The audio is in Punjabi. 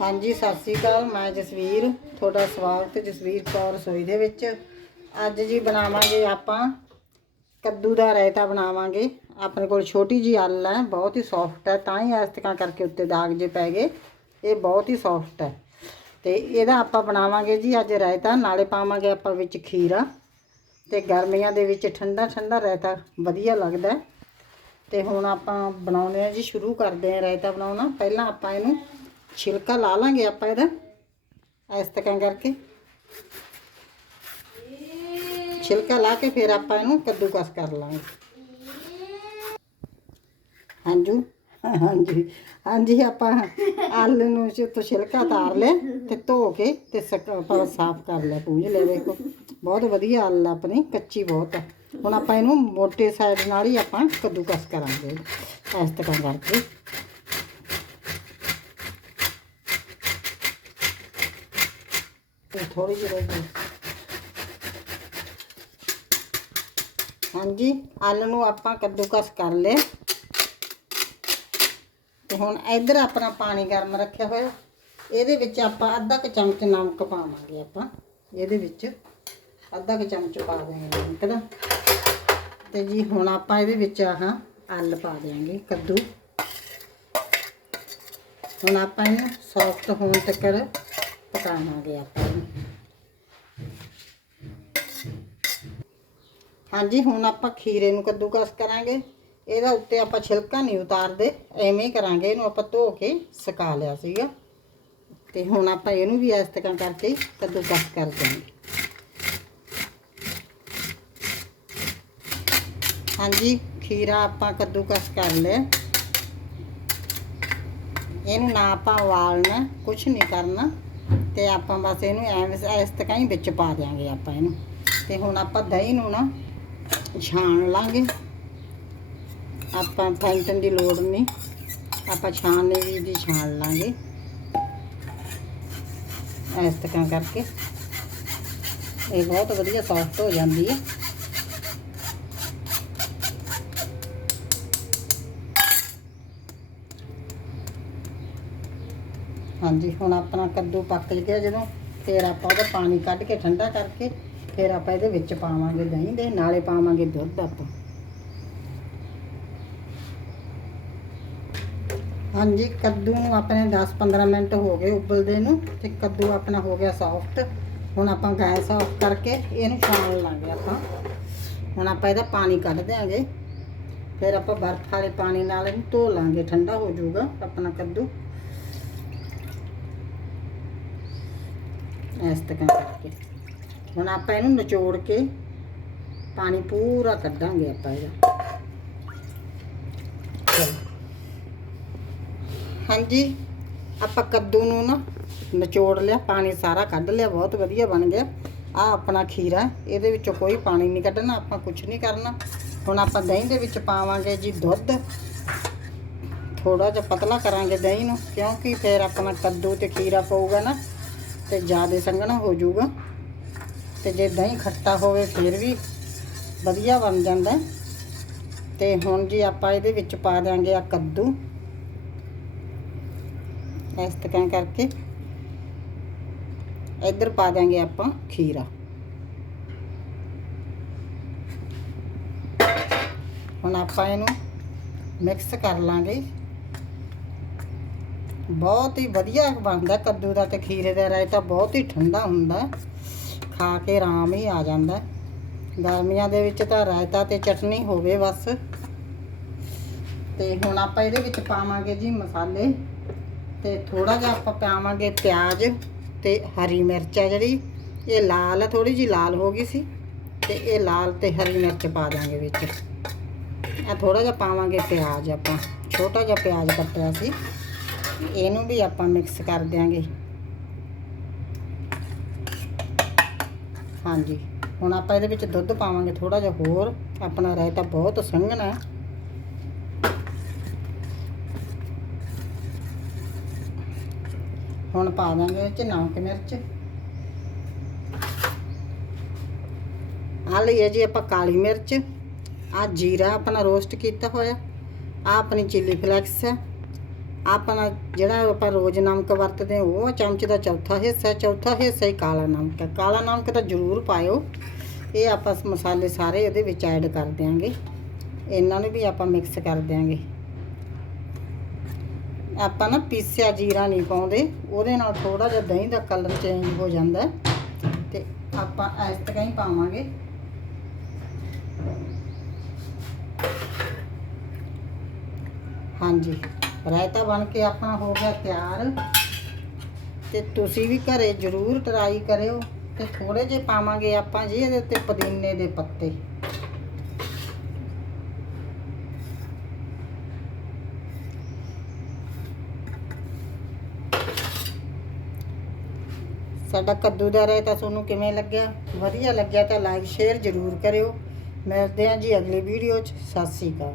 ਹਾਂਜੀ, ਸਤਿ ਸ੍ਰੀ ਅਕਾਲ। ਮੈਂ ਜਸਵੀਰ, ਤੁਹਾਡਾ ਸਵਾਗਤ ਜਸਵੀਰ ਕੌਰ ਰਸੋਈ ਦੇ ਵਿੱਚ। ਅੱਜ ਜੀ ਬਣਾਵਾਂਗੇ ਆਪਾਂ ਕੱਦੂ ਦਾ ਰਾਇਤਾ ਬਣਾਵਾਂਗੇ। ਆਪਣੇ ਕੋਲ ਛੋਟੀ ਜੀ ਆਲ ਹੈ, ਬਹੁਤ ਹੀ ਸੌਫਟ ਹੈ, ਤਾਂ ਹੀ ਇਸ ਤਰ੍ਹਾਂ ਕਰਕੇ ਉੱਤੇ ਦਾਗ ਜੇ ਪੈ ਗਏ। ਇਹ ਬਹੁਤ ਹੀ ਸੌਫਟ ਹੈ। ਤੇ ਇਹਦਾ ਆਪਾਂ ਬਣਾਵਾਂਗੇ ਜੀ ਅੱਜ ਰਾਇਤਾ, ਨਾਲੇ ਪਾਵਾਂਗੇ ਆਪਾਂ ਵਿੱਚ ਖੀਰਾ। ਤੇ ਗਰਮੀਆਂ ਦੇ ਵਿੱਚ ਠੰਡਾ ਠੰਡਾ ਰਾਇਤਾ ਵਧੀਆ ਲੱਗਦਾ ਹੈ। ਤੇ ਹੁਣ ਆਪਾਂ ਬਣਾਉਂਦੇ ਆ ਜੀ, ਸ਼ੁਰੂ ਕਰਦੇ ਆ ਰਾਇਤਾ ਬਣਾਉਣਾ। ਪਹਿਲਾਂ ਆਪਾਂ ਇਹਨੂੰ ਛਿਲਕਾ ਲਾ ਲਾਂਗੇ ਆਪਾਂ ਇਹਦਾ, ਇਸ ਤਰ੍ਹਾਂ ਕਰਕੇ। ਛਿਲਕਾ ਲਾ ਕੇ ਫਿਰ ਆਪਾਂ ਇਹਨੂੰ ਕੱਦੂਕਸ ਕਰ ਲਾਂਗੇ। ਹਾਂਜੀ ਹਾਂਜੀ ਹਾਂਜੀ, ਆਪਾਂ ਆਲੂ ਨੂੰ ਤੋਂ ਛਿਲਕਾ ਤਾਰ ਲਿਆ ਤੇ ਧੋ ਕੇ ਤੇ ਸਕ- ਆਪਾਂ ਸਾਫ਼ ਕਰ ਲਿਆ। ਪੂੰਝ ਲਿਆ ਵੇਖੋ। ਬਹੁਤ ਵਧੀਆ ਆਲ ਆਪਣੀ, ਕੱਚੀ ਬਹੁਤ ਹੈ ਹੁਣ ਆਪਾਂ ਇਹਨੂੰ ਮੋਟੇ ਸਾਈਡ ਨਾਲ ਹੀ ਆਪਾਂ ਕੱਦੂਕਸ ਕਰਾਂਗੇ ਇਸ ਤਰ੍ਹਾਂ ਕਰਕੇ। ਇਹ ਥੋੜੀ ਜਿਹੀ ਰਹਿ ਗਈ। ਹਾਂਜੀ ਆਲੂ ਨੂੰ ਆਪਾਂ ਕੱਦੂਕਸ ਕਰ ਲਏ। ਤੇ ਹੁਣ ਇੱਧਰ ਆਪਣਾ ਪਾਣੀ ਗਰਮ ਰੱਖਿਆ ਹੋਇਆ। ਇਹਦੇ ਵਿੱਚ ਆਪਾਂ ਅੱਧਾ ਕੁ ਚਮਚ ਨਮਕ ਪਾਵਾਂਗੇ ਆਪਾਂ। ਇਹਦੇ ਵਿੱਚ ਅੱਧਾ ਕੁ ਚਮਚ ਪਾ ਦਿਆਂਗੇ ਨਮਕ ਦਾ। ਤੇ ਜੀ ਹੁਣ ਆਪਾਂ ਇਹਦੇ ਵਿੱਚ ਆਹ ਆਲ ਪਾ ਦਿਆਂਗੇ, ਕੱਦੂ। ਹੁਣ ਆਪਾਂ ਇਹਨੂੰ ਸੌਫਟ ਹੋਣ ਤੱਕ ਪਕਾਵਾਂਗੇ ਆਪਾਂ ਹਾਂਜੀ, ਹੁਣ ਆਪਾਂ ਖੀਰੇ ਨੂੰ ਕੱਦੂਕਸ ਕਰਾਂਗੇ। ਇਹਦਾ ਉੱਤੇ ਆਪਾਂ ਛਿਲਕਾ ਨਹੀਂ ਉਤਾਰਦੇ, ਐਵੇਂ ਕਰਾਂਗੇ। ਇਹਨੂੰ ਆਪਾਂ ਧੋ ਕੇ ਸੁਕਾ ਲਿਆ ਸੀਗਾ। ਤੇ ਹੁਣ ਆਪਾਂ ਇਹਨੂੰ ਵੀ ਇਸ ਤਰ੍ਹਾਂ ਕਰਕੇ ਹੀ ਕੱਦੂਕਸ ਕਰ ਦਿਆਂਗੇ। ਹਾਂਜੀ, ਖੀਰਾ ਆਪਾਂ ਕੱਦੂਕਸ ਕਰ ਲਿਆ। ਇਹਨੂੰ ਨਾ ਆਪਾਂ ਉਬਾਲਣਾ ਕੁਝ ਨਹੀਂ ਕਰਨਾ। ਤੇ ਆਪਾਂ ਬਸ ਇਹਨੂੰ ਐਵੇਂ ਇਸ ਤਰ੍ਹਾਂ ਹੀ ਵਿੱਚ ਪਾ ਦਿਆਂਗੇ ਆਪਾਂ ਇਹਨੂੰ। ਤੇ ਹੁਣ ਆਪਾਂ ਦਹੀਂ ਨੂੰ ਨਾ ਛਾਣ ਲਾਂਗੇ। ਆਪਾਂ ਫੈਂਟਣ ਦੀ ਲੋੜ ਨਹੀਂ। ਆਪਾਂ ਛਾਣਨੇ ਵੀ ਦੀ ਛਾਣ ਲਾਂਗੇ। ਇਸ ਤਰ੍ਹਾਂ ਕਰਕੇ। ਇਹ ਬਹੁਤ ਵਧੀਆ ਸੌਫਟ ਹੋ ਜਾਂਦੀ ਹੈ। ਹਾਂਜੀ, ਹੁਣ ਆਪਣਾ ਕੱਦੂ ਪੱਕ ਗਿਆ ਜਦੋਂ, ਫਿਰ ਆਪਾਂ ਉਹਦਾ ਪਾਣੀ ਕੱਢ ਕੇ ਠੰਡਾ ਕਰਕੇ, ਫਿਰ ਆਪਾਂ ਇਹਦੇ ਵਿੱਚ ਪਾਵਾਂਗੇ ਦਹੀਂ ਦੇ, ਨਾਲੇ ਪਾਵਾਂਗੇ ਦੁੱਧ ਆਪਾਂ। ਹਾਂਜੀ, ਕੱਦੂ ਨੂੰ ਆਪਣੇ 10-15 ਮਿੰਟ ਹੋ ਗਏ ਉਬਲਦੇ ਨੂੰ, ਤੇ ਕੱਦੂ ਆਪਣਾ ਹੋ ਗਿਆ ਸੌਫਟ ਹੁਣ ਆਪਾਂ ਗੈਸ ਆਫ ਕਰਕੇ ਇਹਨੂੰ ਛਾਣ ਲਾਂਗੇ ਆਪਾਂ। ਹੁਣ ਆਪਾਂ ਇਹਦਾ ਪਾਣੀ ਕੱਢ ਦਿਆਂਗੇ। ਫਿਰ ਆਪਾਂ ਬਰਫ਼ ਵਾਲੇ ਪਾਣੀ ਨਾਲ ਇਹਨੂੰ ਧੋ ਲਾਂਗੇ, ਠੰਡਾ ਹੋ ਜਾਊਗਾ ਆਪਣਾ ਕੱਦੂ। ਇਸ ਤਰ੍ਹਾਂ ਕਰਕੇ। ਹੁਣ ਆਪਾਂ ਇਹਨੂੰ ਨਿਚੋੜ ਕੇ ਪਾਣੀ ਪੂਰਾ ਕੱਢਾਂਗੇ ਆਪਾਂ ਇਹਦਾ। ਹਾਂਜੀ, ਆਪਾਂ ਕੱਦੂ ਨੂੰ ਨਾ ਨਿਚੋੜ ਲਿਆ, ਪਾਣੀ ਸਾਰਾ ਕੱਢ ਲਿਆ, ਬਹੁਤ ਵਧੀਆ ਬਣ ਗਿਆ। ਆ ਆਪਣਾ ਖੀਰਾ, ਇਹਦੇ ਵਿੱਚੋਂ ਕੋਈ ਪਾਣੀ ਨਹੀਂ ਕੱਢਣਾ, ਆਪਾਂ ਕੁਝ ਨਹੀਂ ਕਰਨਾ। ਹੁਣ ਆਪਾਂ ਦਹੀਂ ਦੇ ਵਿੱਚ ਪਾਵਾਂਗੇ ਜੀ ਦੁੱਧ। ਥੋੜਾ ਜਿਹਾ ਪਤਲਾ ਕਰਾਂਗੇ ਦਹੀਂ ਨੂੰ, ਕਿਉਂਕਿ ਫਿਰ ਆਪਣਾ ਕੱਦੂ ਤੇ ਖੀਰਾ ਪਊਗਾ ਨਾ। ਤੇ ਜ਼ਿਆਦਾ ਸੰਘਣਾ ਹੋ ਜਾਊਗਾ। ਤੇ ਜੇ ਦਹੀਂ ਖੱਟਾ ਹੋਵੇ ਫਿਰ ਵੀ ਵਧੀਆ ਬਣ ਜਾਂਦਾ ਹੈ। ਤੇ ਹੁਣ ਜੀ ਆਪਾਂ ਇਹਦੇ ਵਿੱਚ ਪਾ ਦਿਆਂਗੇ ਆ ਕੱਦੂ। ਇਸ ਤਰ੍ਹਾਂ ਕਰਕੇ ਇੱਧਰ ਪਾ ਦਿਆਂਗੇ ਆਪਾਂ ਖੀਰਾ। ਹੁਣ ਆਪਾਂ ਇਹਨੂੰ ਮਿਕਸ ਕਰ ਲਾਂਗੇ। ਬਹੁਤ ਹੀ ਵਧੀਆ ਬਣਦਾ, ਕੱਦੂ ਦਾ ਤੇ ਖੀਰੇ ਦਾ ਰਾਇਤਾ ਬਹੁਤ ਹੀ ਠੰਡਾ ਹੁੰਦਾ। ਖਾ ਕੇ ਆਰਾਮ ਹੀ ਆ ਜਾਂਦਾ। ਗਰਮੀਆਂ ਦੇ ਵਿੱਚ ਤਾਂ ਰਾਇਤਾ ਤੇ ਚਟਨੀ ਹੋਵੇ ਬਸ। ਤੇ ਹੁਣ ਆਪਾਂ ਇਹਦੇ ਵਿੱਚ ਪਾਵਾਂਗੇ ਜੀ ਮਸਾਲੇ। ਤੇ ਥੋੜਾ ਜਿਹਾ ਆਪਾਂ ਪਾਵਾਂਗੇ ਪਿਆਜ਼ ਤੇ ਹਰੀ ਮਿਰਚ ਆ ਜਿਹੜੀ। ਇਹ ਲਾਲ ਹੈ ਥੋੜੀ ਜੀ ਲਾਲ ਹੋ ਗਈ ਸੀ। ਤੇ ਇਹ ਲਾਲ ਤੇ ਹਰੀ ਮਿਰਚ ਪਾ ਦਾਂਗੇ ਵਿੱਚ। ਆ ਥੋੜਾ ਜਿਹਾ ਪਾਵਾਂਗੇ ਪਿਆਜ਼ ਆਪਾਂ। ਛੋਟਾ ਜਿਹਾ ਪਿਆਜ਼ ਕੱਟਿਆ ਸੀ। ਇਹਨੂੰ ਵੀ ਆਪਾਂ ਮਿਕਸ ਕਰ ਦਿਆਂਗੇ। ਹਾਂਜੀ, ਹੁਣ ਆਪਾਂ ਇਹਦੇ ਵਿੱਚ ਦੁੱਧ ਪਾਵਾਂਗੇ ਥੋੜਾ ਜਿਹਾ ਹੋਰ। ਆਪਣਾ ਰਾਇਤਾ ਬਹੁਤ ਸੰਘਣਾ ਹੈ। ਹੁਣ ਪਾ ਦਾਂਗੇ ਇਹ ਚ ਨਮਕ, ਮਿਰਚ। ਆ ਲਈਏ ਜੀ ਆਪਾਂ ਕਾਲੀ ਮਿਰਚ। ਆ ਜੀਰਾ ਆਪਣਾ ਰੋਸਟ ਕੀਤਾ ਹੋਇਆ। ਆ ਆਪਣੀ ਚਿੱਲੀ ਫਲੈਕਸ ਹੈ। ਆਪਣਾ ਜਿਹੜਾ ਆਪਾਂ ਰੋਜ਼ ਨਮਕ ਵਰਤਦੇ ਹਾਂ, ਉਹ ਚਮਚ ਦਾ ਚੌਥਾ ਹਿੱਸਾ ਚੌਥਾ ਹਿੱਸਾ ਹੀ ਕਾਲਾ ਨਮਕ ਹੈ। ਕਾਲਾ ਨਮਕ ਤਾਂ ਜ਼ਰੂਰ ਪਾਇਓ। ਇਹ ਆਪਾਂ ਮਸਾਲੇ ਸਾਰੇ ਇਹਦੇ ਵਿੱਚ ਐਡ ਕਰ ਦਿਆਂਗੇ। ਇਹਨਾਂ ਨੂੰ ਵੀ ਆਪਾਂ ਮਿਕਸ ਕਰ ਦਿਆਂਗੇ। ਆਪਾਂ ਨਾ ਪੀਸਿਆ ਜੀਰਾ ਨਹੀਂ ਪਾਉਂਦੇ। ਉਹਦੇ ਨਾਲ ਥੋੜਾ ਜਿਹਾ ਦਹੀਂ ਦਾ ਕਲਰ ਚੇਂਜ ਹੋ ਜਾਂਦਾ ਹੈ। ਤੇ ਆਪਾਂ ਇਸ ਤਰ੍ਹਾਂ ਹੀ ਪਾਵਾਂਗੇ। ਹਾਂਜੀ। ਰਾਇਤਾ ਬਣ ਕੇ ਆਪਣਾ ਹੋ ਗਿਆ ਤਿਆਰ। ਤੇ ਤੁਸੀਂ ਵੀ ਘਰੇ ਜ਼ਰੂਰ ਟਰਾਈ ਕਰਿਓ ਤੇ ਥੋੜੇ ਜਿਹੇ ਪਾਵਾਂਗੇ ਆਪਾਂ ਜੀ ਇਹਦੇ ਉੱਤੇ ਪੁਦੀਨੇ ਦੇ ਪੱਤੇ। ਸਾਡਾ ਕੱਦੂ ਦਾ ਰਾਇਤਾ ਤੁਹਾਨੂੰ ਕਿਵੇਂ ਲੱਗਿਆ? ਵਧੀਆ ਲੱਗਿਆ ਤਾਂ ਲਾਈਕ ਸ਼ੇਅਰ ਜ਼ਰੂਰ ਕਰਿਓ। ਮਿਲਦੇ ਹਾਂ ਜੀ ਅਗਲੀ ਵੀਡੀਓ 'ਚ। ਸਤਿ ਸ਼੍ਰੀ ਅਕਾਲ।